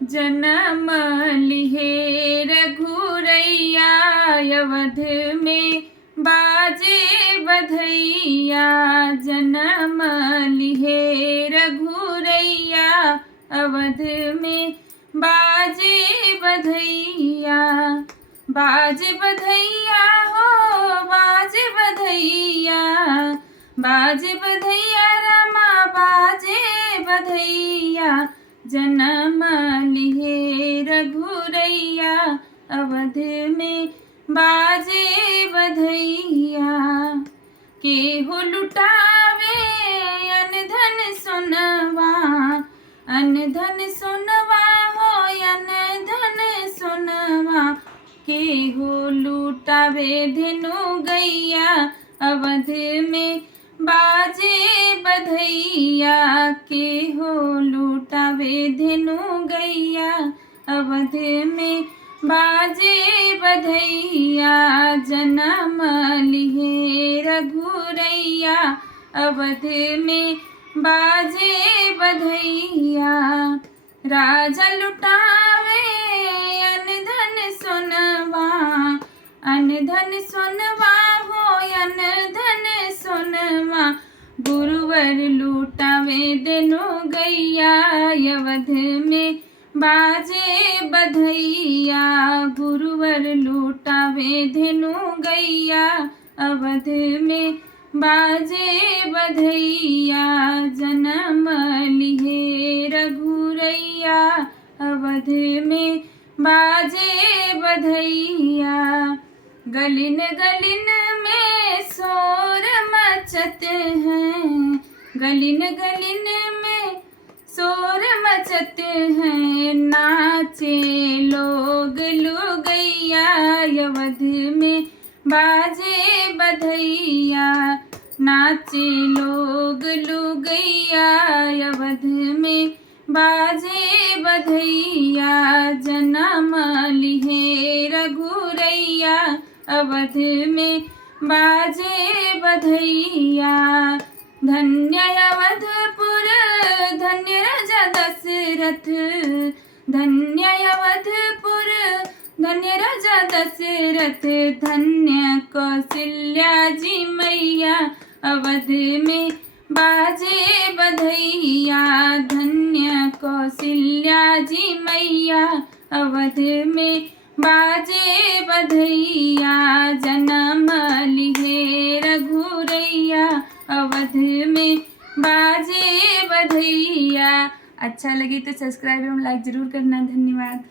जन्म लिहे रघुरैया अवध में बाजे बधैया। जन्म लिहे रघुरैया अवध में बाजे बधैया। बाजे बधैया हो बाजे बधैया, बाजे बधैया रमा बाजे बधैया। जन्म लिहे रघुरैया अवध में बाजे बधैया। केहू लुटावे अन धन सोनवा, अन धन सोनवा हो अन धन सोनवा। केहू लुटावे धेनु गैया अवध में बाजे बधैया। केहू लुटावे धेनु गैया अवध में बाजे बधैया। जन्म लिहे रघुरैया अवध में बाजे बधैया। राजा लुटावे अन धन सोनवा, अन धन सोनवा हो अन धन सोनवा। गुरुवर लुटावे धेनु गैया अवध में बाजे बधैया। गुरुवर लुटावे धेनु गैया अवध में बाजे बधैया। जन्म लिहे रघुरैया अवध में बाजे बधैया। गलिन गलिन में शोर मचते हैं, गलिन गलिन में शोर मचते हैं। नाचे लोग लुगैया अवध में बाजे बधैया। नाचे लोग लुगैया अवध में बाजे बधैया। जन्म लिहे रघुरैया अवध में बाजे बधैया। धन्य अवधपुर धन्य राजा दशरथ, धन्य अवधपुर धन्य राजा दशरथ। धन्य कौशल्या जी मैया अवध में बाजे बधैया। धन्य कौशल्या जी मैया अवध में बाजे बधैया। जन्म लिहे रघुरैया अवध में बाजे बधैया। अच्छा लगे तो सब्सक्राइब एवं लाइक ज़रूर करना। धन्यवाद।